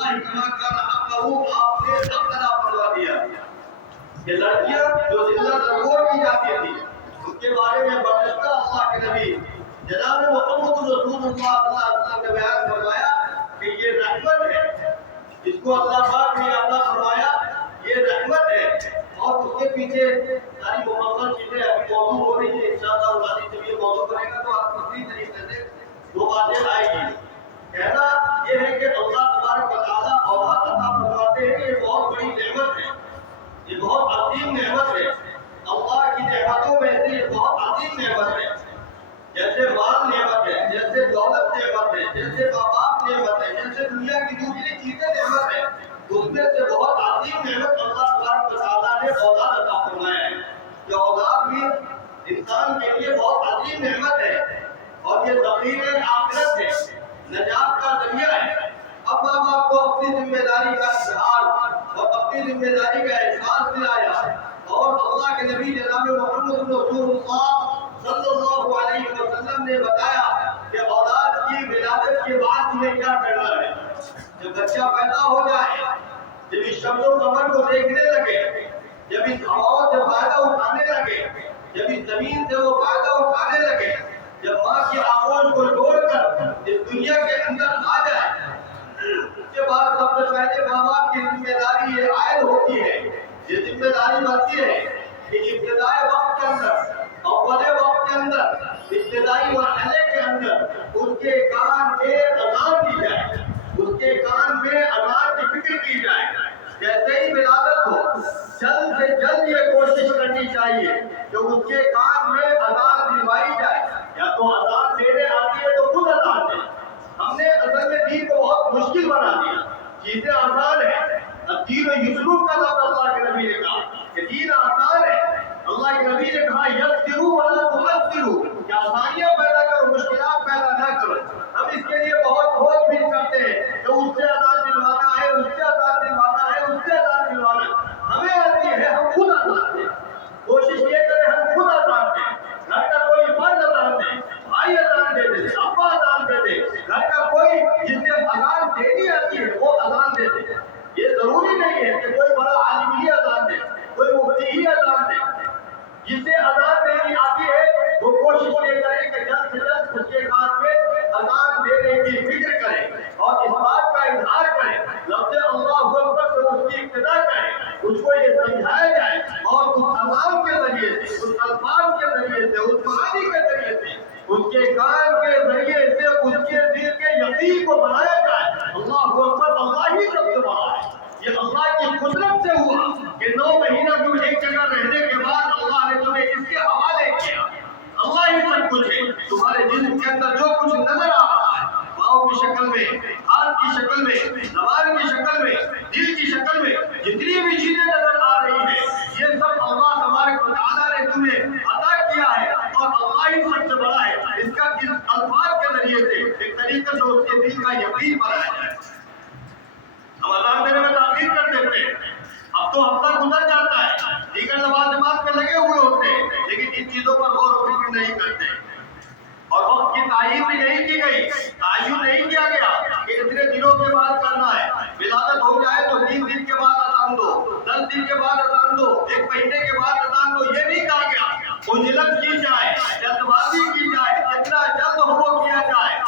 اللہ کما کان حقہ، آپ نے حق ادا فرما دیا کہ لڑکیاں جو زندہ ضرور کی جاتی تھی اس کے بارے میں باقاعدہ اللہ کے نبی جناب محمد رسول اللہ صلی اللہ علیہ وسلم نے بیان فرمایا کہ یہ رحمت ہے، اس کو اللہ پاک نے عطا فرمایا، یہ رحمت ہے۔ اور اس کے پیچھے ساری مفصل چیزیں ابھی موضوع ہو رہی ہے، انشاءاللہ تعالی جب یہ موضوع بنے گا تو آپ تفصیلی طریقے سے دو باتیں آئے گی۔ کہنا یہ ہے کہ اللہ تبارک و تعالیٰ اولاد عطا فرماتے ہیں، یہ بہت بڑی نعمت ہے، یہ بہت عظیم نعمت ہے۔ اللہ کی نعمتوں میں سے یہ بہت عظیم نعمت ہے۔ جیسے مال نعمت ہے، جیسے دولت نعمت ہے، جیسے ماں باپ نعمت ہے، جیسے دنیا کی دوسری چیزیں نعمت ہے، اس میں سے بہت عظیم نعمت اللہ تبارک و تعالیٰ نے اولاد عطا فرمایا ہے۔ یہ اولاد بھی انسان کے لیے بہت عظیم نعمت ہے اور یہ ذخیرہ آخرت ہے، نجات کا ذریعہ ہے۔ اب ماں باپ کو اپنی ذمہ داری کا اظہار اور اپنی ذمہ داری کا احساس دلایا اور اللہ کے نبی جناب محمد رسول اللہ صلی اللہ علیہ وسلم نے بتایا کہ اولاد کی ولادت کے بعد میں کیا کرنا ہے۔ جب بچہ پیدا ہو جائے، جب اس شمس و قمر کو دیکھنے لگے، جب اس ہواؤں سے فائدہ اٹھانے لگے، جب اس زمین سے وہ فائدہ اٹھانے لگے، جب ماں کی آغوش کو چھوڑ کر اس دنیا کے اندر آ جائے، اس کے بعد سب سے پہلے ماں باپ کی ذمہ داری یہ عائد ہوتی ہے، یہ ذمہ داری بنتی ہے کہ ابتدائی وقت کے اندر، اول وقت کے اندر، ابتدائی مرحلے کے اندر اس کے کان میں اذان دی جائے، اس کے کان میں اذان کی فکر کی جائے۔ جیسے ہی ولادت ہو جلد سے جلد یہ کوشش کرنی چاہیے کہ اس کے کان میں اذان دلوائی جائے، یا تو اذان دینے آتی ہے تو خود اذان دے۔ ہم نے اصل میں دین کو بہت مشکل بنا دیا، چیزیں آسان ہیں۔ دین یسر کا لفظ اللہ کے نبی نے کہا کہ دین آسان ہے۔ اللہ کے نبی نے کہا یسروا ولا تعسروا، کہ آسانیاں پیدا کرو، مشکلات پیدا نہ کرو۔ ہم اس کے لیے بہت کھوج بھیج کرتے ہیں کہ اس سے اذان دلوانا ہے، اس سے اذان دلوانا ہے، اس سے اذان دلوانا ہے۔ ہمیں آتی ہے ہم خود اذان دیں، کوشش یہ کریں ہم خود اذان دیں۔ گھر کا کوئی فرد اذان دے، بھائی اذان دے دے، ابا اذان دے دے، گھر کا کوئی جس سے اذان دینی آتی ہے وہ اذان دے دے۔ یہ ضروری نہیں ہے کہ کوئی بڑا عالم ہی اذان دے، کوئی مفتی ہی اذان دے۔ جسے اذان دینی آتی ہے وہ کوشش یہ کرے کہ جلد سے جلد اس کے کان میں اذان دینے کی فکر کرے اور اس بات کا اظہار کرے، لفظ اللہ اکبر سے اس کی ابتدا کرے، اس کو یہ سمجھایا جائے اور اس اذان کے ذریعے سے، اس الفاظ کے ذریعے سے، اس معانی کے ذریعے سے، اس کے کان کے ذریعے سے اس کے دل کے یقین کو بنایا جائے۔ اللہ اکبر، اللہ ہی سب سے بڑا ہے۔ یہ اللہ کی قدرت سے ہوا کہ 9 مہینہ تم ایک جگہ رہنے کے بعد اللہ نے تمہیں اس کے حوالے کیا۔ اللہ ہی سب کچھ ہے۔ تمہارے جسم کے اندر جو کچھ نظر آ رہا ہے، پاؤں کی شکل میں، ہاتھ کی شکل میں، زبان کی شکل میں، دل کی شکل میں، جتنی بھی چیزیں نظر آ رہی ہیں، یہ سب اللہ تبارک و تعالیٰ نے تمہیں عطا کیا ہے اور اللہ ہی سب سے بڑا ہے۔ اس کا اس الفاظ کے ذریعے سے ایک طریقے سے اس کے دل کا یقین بنایا جائے۔ ہم اذان دینے میں تاخیر کر دیتے ہیں، اب تو ہفتہ گزر جاتا ہے، دیگر نماز میں لگے ہوئے ہوتے ہیں، لیکن ان چیزوں پر غور و فکر نہیں کرتے۔ اور وقت کی تعین بھی نہیں کی گئی، تعین نہیں کیا گیا کہ اتنے دنوں کے بعد کرنا ہے۔ ولادت ہو جائے تو 3 دن کے بعد اذان دو، 10 دن کے بعد اذان دو، 1 مہینے کے بعد اذان دو، یہ نہیں کہا گیا۔ عجلت کی جائے، جلد بازی کی جائے، جتنا جلد ہو کیا جائے،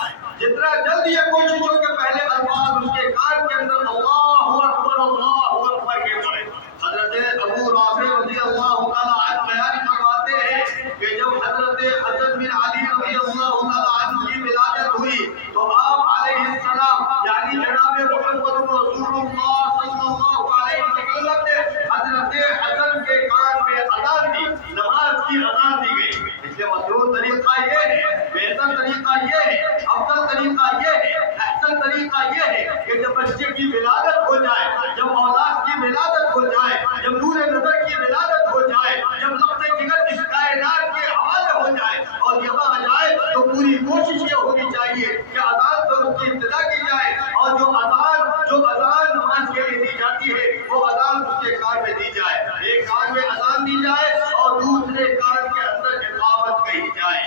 جتنا جلد یہ کوشش ہو کہ پہلے الفاظ اس کے کان کے اندر اللہ اکبر کے پڑے۔ حضرت ابو رافع رضی اللہ تعالیٰ عنہ بیان فرماتے ہیں کہ جب حضرت حسن بن علی رضی اللہ تعالیٰ عنہ کی ولادت ہوئی تو آپ علیہ السلام یعنی جناب محمد رسول اللہ صلی اللہ علیہ وسلم نے حضرت حسن کے کان میں اذان دی، نماز کی اذان دی گئی۔ اس لیے مشہور طریقہ یہ ہے، بہتر طریقہ یہ ہے، افضل طریقہ یہ ہے، احسن طریقہ یہ ہے کہ جب بچے کی ولادت ہو جائے، جب اولاد کی ولادت ہو جائے، جب نور نظر کی ولادت ہو جائے، جب لفظ جگر اس کائنات کے حوالے ہو جائے اور یہاں آ جائے تو پوری کوشش یہ ہونی چاہیے کہ اذان سے اس کی ابتدا کی جائے اور جو اذان نماز کے لیے دی جاتی ہے وہ اذان اس کے کان میں دی جائے۔ ایک کان میں اذان دی جائے اور دوسرے کان کے اندر اقامت کہی جائے۔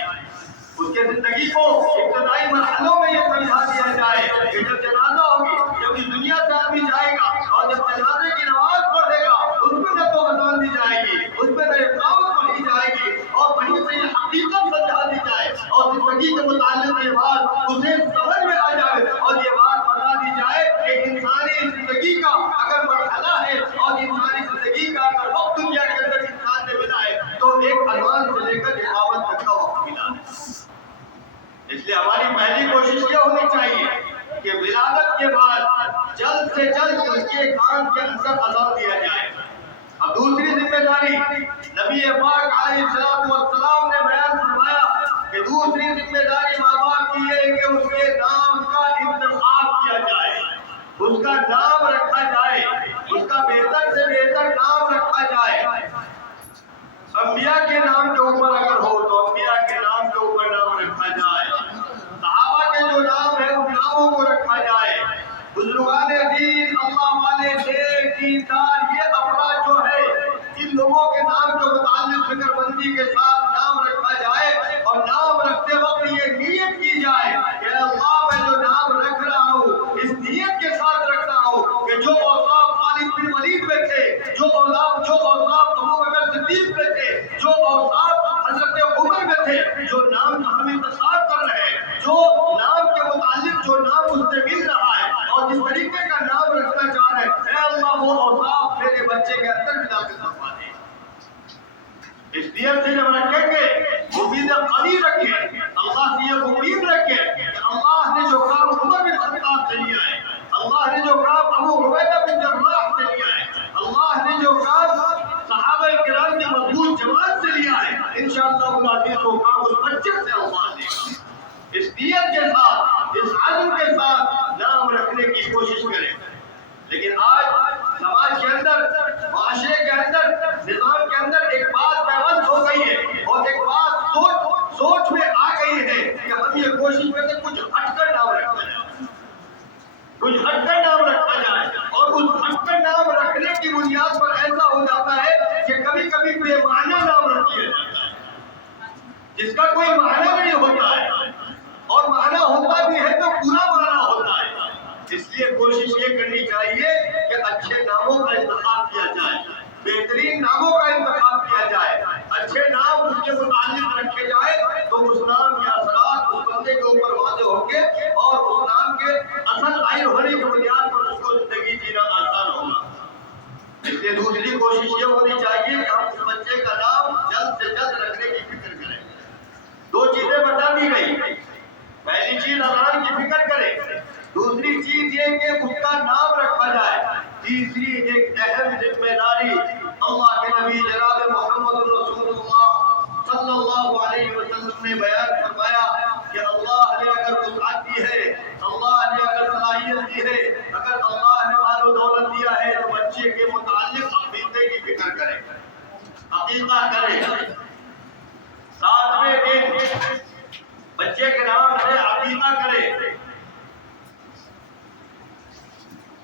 اس کے زندگی کو ابتدائی مرحلوں میں یہ سمجھا دیا جائے کہ جب جنازہ ہوگی، جب اس دنیا سے آدمی جائے گا اور جب جنازے کی نماز پڑھے گا اس پہ نعت و غزال دی جائے گی، اس پہ نعت پڑھی جائے گی اور وہیں سے یہ حقیقت سمجھا دی جائے اور زندگی کے متعلق یہ بات اسے سمجھ میں آ جائے اور یہ بات بتا دی جائے کہ انسانی زندگی کا اگر مرحلہ ہے اور انسانی زندگی کا اگر وقت دنیا کے اندر انسان نے ملا ہے تو ایک اذان سے لے کر اقامت تک کا وقت ملا ہے۔ اس لیے ہماری پہلی کوشش یہ ہونی چاہیے کہ ولادت کے بعد جلد سے جلد اس کے کام کے اندر اذان دیا جائے۔ اب دوسری ذمہ داری نبی پاک علیہ السلام نے بیان فرمایا کہ دوسری ذمہ داری ماں باپ کی ہے کہ اس کے نام کا انتخاب کیا جائے، اس کا نام رکھا جائے، اس کا بہتر سے بہتر نام رکھا جائے۔ انبیاء کے نام کے اوپر اگر ہو تو انبیاء کے نام کے اوپر نام رکھا جائے، صحابہ کے جو نام ہے ان ناموں کو رکھا جائے، بزرگان دین، اللہ والے نیک دیندار، یہ افراد جو ہے ان لوگوں کے نام کے متعلق فکر بندی کے ساتھ نام رکھا جائے اور نام رکھتے وقت یہ نیت کی جائے کہ اللہ میں جو نام رکھ رہا ہوں اس نیت کے ساتھ رکھ رہا ہوں کہ جو اوصاف خالد بن ولید میں تھے، جو اوصاف ابو بکر صدیق میں تھے، جو اوصاف حضرت عمر میں تھے، جو نام کا ہم انتخاب کر رہے ہیں، جو نام کے متعلق جو نام اس سے مل رہا ہے اور جس طریقے کا نام رکھنا چاہ رہے ہیں، اے اللہ وہ اوصاف میرے بچے کے اندر بھی داخل فرما دے۔ اس نیت سے جب رکھیں گے امید قوی رکھیں، اللہ سے یہ امید رکھیں کہ اللہ نے جو کام عمر بن خطاب سے لیا ہے، اللہ نے جو کام ابو عبیدہ بن جراح سے لیا ہے، اللہ نے جو کام صحابہ کرام کی مضبوط جماعت سے لیا ہے، انشاءاللہ العزیز وہ کام اس بچے سے اللہ دے گا۔ اس نیت کے ساتھ، اس عزم کے ساتھ نام رکھنے کی کوشش کریں۔ لیکن آج سماج کے اندر، معاشرے کے اندر، نظام کے اندر ایک بات پیوست ہو گئی ہے اور ایک بات سوچ میں آ گئی ہے کہ ہم یہ کوشش کرتے کچھ ہٹ کر نام رکھا جائے، کچھ ہٹ کر نام رکھا جائے اور اس ہٹ کر نام رکھنے کی بنیاد پر ایسا ہو جاتا ہے کہ کبھی کبھی بے معنی نام رکھ دیا جاتا ہے جس کا کوئی معنی نہیں ہوتا ہے اور معنی ہوتا بھی ہے تو پورا معنی ہوتا ہے۔ اس لیے کوشش یہ کرنی چاہیے کہ اچھے ناموں کا انتخاب کیا جائے، بہترین ناموں کا انتخاب کیا جائے، اچھے نام اس کے متعلق رکھے جائے تو اس نام کے اثرات اس بندے کے اوپر واضح ہوں گے اور اس نام کے اثر ظاہر ہونے کی بنیاد پر اس کو زندگی جینا آسان ہوگا۔ اس لیے دوسری کوشش یہ ہونی چاہیے کہ ہم اس بچے کا نام جلد سے جلد رکھنے کی فکر کریں۔ دو چیزیں بتا دی گئی، پہلی چیز اذان کی فکر کریں، دوسری چیز یہ کہ اس کا نام رکھا جائے، تیسری ایک اہم ذمہ داری اللہ کے نبی جناب محمد رسول اللہ صلی اللہ علیہ وسلم نے بیان فرمایا کہ اللہ نے اگر وسعت دی ہے، اللہ نے اگر صلاحیت دی ہے، اگر اللہ نے مال و دولت دیا ہے تو بچے کے متعلق عقیدے کی فکر کریں، عقیدہ کریں۔ 7ویں دن بچے کے نام سے عقیدہ کریں۔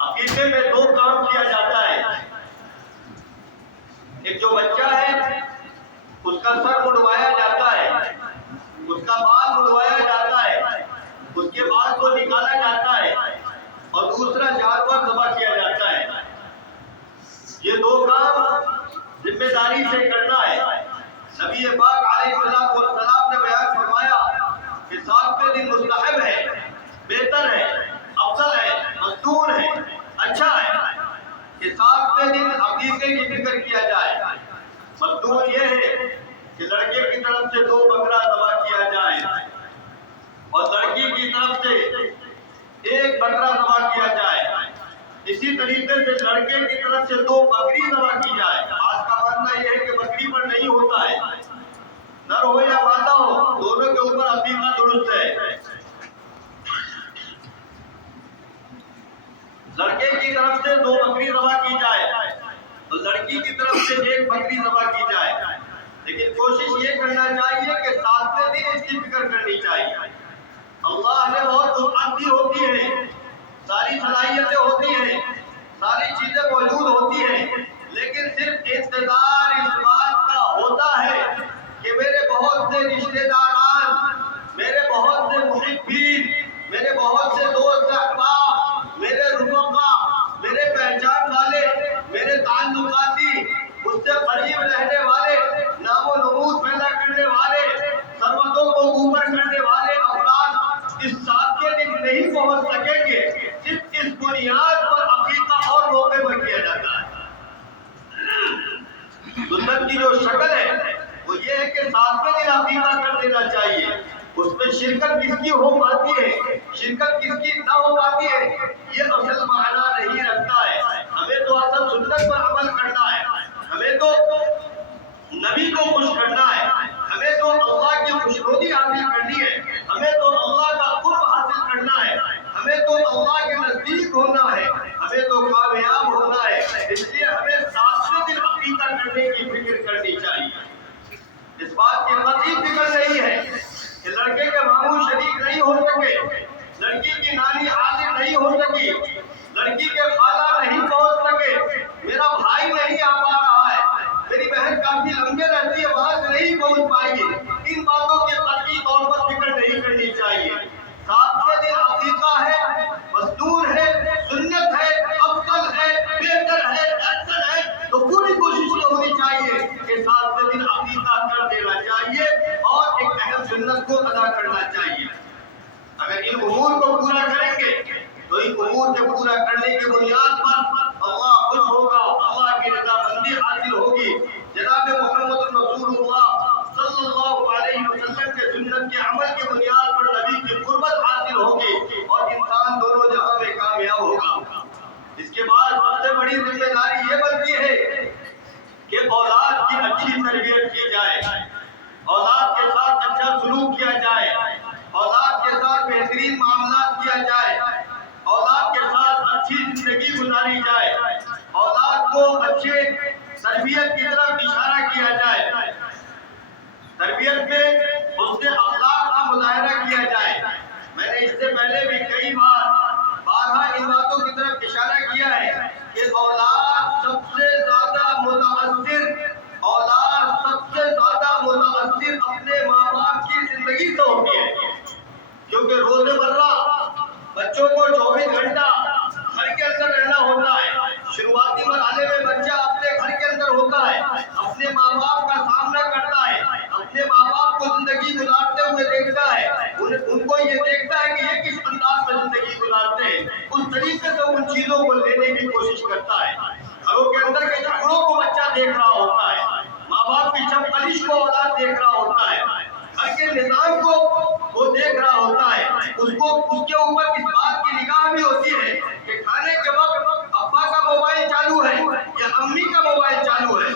عقیدے میں دو کام کیا جاتا ہے، ایک جو بچہ ہے اس کا سر مڑوایا جاتا ہے، اس کا بال مڑوایا جاتا ہے، اس کے بال کو نکالا جاتا ہے اور دوسرا جانور ذبح کیا جاتا ہے۔ یہ دو کام ذمہ داری سے کرنا ہے۔ نبی پاک علیہ السلام نے بیان فرمایا کہ 7ویں دن مستحب ہے، بہتر ہے، افضل ہے، مستور ہے، اچھا ہے کہ 7ویں دن عقیقے کی فکر کیا جائے۔ مستور یہ ہے کہ لڑکے کی طرف سے 2 بکرا ذبح کیا جائے اور لڑکی کی طرف سے 1 بکرا ذبح کیا جائے۔ اسی طریقے سے لڑکے کی طرف سے 2 بکری ذبح کی جائے۔ آج کا ماننا یہ ہے کہ بکری پر نہیں ہوتا ہے، نر ہو یا مادہ ہو دونوں کے اوپر عقیقہ درست ہے۔ لڑکے کی طرف سے 2 بکری ذبح کی جائے اور لڑکی کی طرف سے 1 بکری ذبح کی جائے، لیکن کوشش یہ کرنا چاہیے کہ 7ویں دن اس کی فکر کرنی چاہیے۔ اللہ نے بہت وسعت دی ہوتی ہے، ساری صلاحیتیں ہوتی ہیں، ساری چیزیں موجود ہوتی ہیں، لیکن صرف انتظار اس بات کا ہوتا ہے کہ میرے بہت سے رشتے داران، میرے بہت سے محبین، میرے بہت سے دوست احباب، میرے رفقا سنت کی جو شکل ہے وہ یہ ہے کہ 7ویں دن عقیقہ کر دینا چاہیے. اس میں شرکت کس کی ہو پاتی ہے، شرکت کس کی نہ ہو پاتی ہے، یہ اصل معنی نہیں رکھتا ہے. ہمیں تو اصل سنت پر عمل کرنا ہے، ہمیں تو نبی کو خوش کرنا ہے، ہمیں تو اللہ کی خوشنودی حاصل کرنی ہے، ہمیں تو اللہ کا قرب حاصل کرنا ہے، ہمیں تو اللہ کے نزدیک ہونا ہے، ہمیں تو کامیاب ہونا ہے. اس لیے ہمیں 7ویں دن عقیقہ کرنے کی فکر کرنی چاہیے. اس بات کی قطعی فکر نہیں ہے کہ لڑکے کے ماموں شریک نہیں ہو سکے، لڑکی کی نانی حاضر نہیں ہو سکی، لڑکی کے خالہ نہیں پہنچ سکے، میرا بھائی نہیں آ پا رہا ہے، میری بہن کافی لمبے رہتی ہے وہاں سے نہیں پہنچ پائے گی. ان باتوں کی قطعی طور پر فکر نہیں کرنی چاہیے. 7ویں دن عقیقہ ہے، مستور ہے، سنت ہے، افضل ہے، بہتر ہے، احسن ہے، تو پوری کوشش یہ ہونی چاہیے کہ 7ویں دن عقیقہ کر دینا چاہیے اور ایک اہم سنت کو ادا کرنا چاہیے. اگر ان امور کو پورا کریں گے تو ان امور کے پورا کرنے کی بنیاد پر اللہ خوش ہوگا، اللہ کی رضامندی حاصل ہوگی. جناب محمد رسول اللہ صلی اللہ علیہ وسلم کے سنت کے عمل کی بنیاد پر نبی کی قربت حاصل ہوگی اور انسان دونوں جہاں میں کامیاب ہوگا. اس کے بعد سب سے بڑی ذمہ داری یہ بنتی ہے کہ اولاد کی اچھی تربیت کی جائے، اولاد کے ساتھ اچھا سلوک کیا جائے، اولاد کے ساتھ بہترین معاملات کیا جائے، اولاد کے ساتھ اچھی زندگی گزاری جائے، اولاد کو اچھے تربیت کی طرف اشارہ کیا جائے، تربیت میں حسن اخلاق کا مظاہرہ کیا جائے. میں نے اس سے پہلے بھی کئی بارہا ان باتوں کی طرف اشارہ کیا ہے کہ اولاد سب سے زیادہ متاثر اپنے ماں باپ کی زندگی سے ہوتی ہے، کیونکہ روزمرہ بچوں کو 24 گھنٹہ گھر کے اندر رہنا ہوتا ہے. شروعاتی مرحلے میں بچہ اپنے گھر کے اندر ہوتا ہے، اپنے ماں باپ کا سامنا کرتا ہے، اپنے ماں باپ کو زندگی گزارتے ہوئے دیکھتا ہے، ان کو یہ دیکھتا ہے کہ یہ کس انداز میں زندگی گزارتے ہیں، اس طریقے سے ان چیزوں کو لینے کی کوشش کرتا ہے. گھروں کے اندر کے جھگڑوں کو بچہ دیکھ رہا ہوتا ہے، ماں باپ کی چپکلش کو اولاد دیکھ رہا ہوتا ہے، گھر کے نظام کو وہ دیکھ رہا ہوتا ہے. اس کے اوپر اس بات کی نگاہ بھی ہوتی ہے کہ کھانے کے وقت ابا کا موبائل چالو ہے یا امی کا موبائل چالو ہے،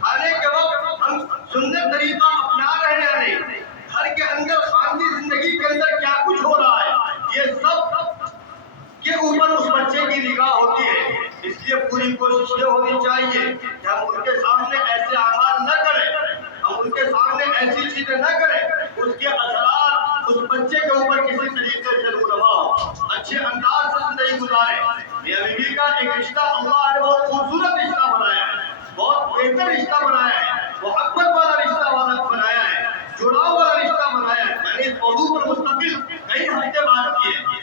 کھانے کے وقت ہم سنت طریقہ اپنا رہے ہیں یا نہیں، گھر کے اندر خاندانی زندگی کے اندر کیا کچھ ہو رہا ہے، یہ سب کے اوپر اس بچے کی نگاہ ہوتی ہے. اس لیے پوری کوشش یہ ہونی چاہیے کہ ہم ان کے سامنے ایسے اعمال نہ کریں، ہم ان کے سامنے ایسی چیزیں نہ کریں اس کے اثرات اس بچے کے اوپر کسی طریقے سے رونما ہو، اچھے انداز سے زندگی گزارے. میاں بیوی کا ایک رشتہ اللہ نے بہت خوبصورت رشتہ بنایا ہے، بہت بہتر رشتہ بنایا ہے، محبت والا رشتہ بنایا ہے، جڑاؤ والا رشتہ بنایا ہے. میں نے اس موضوع پر مستقل کئی ہفتے بات کیے.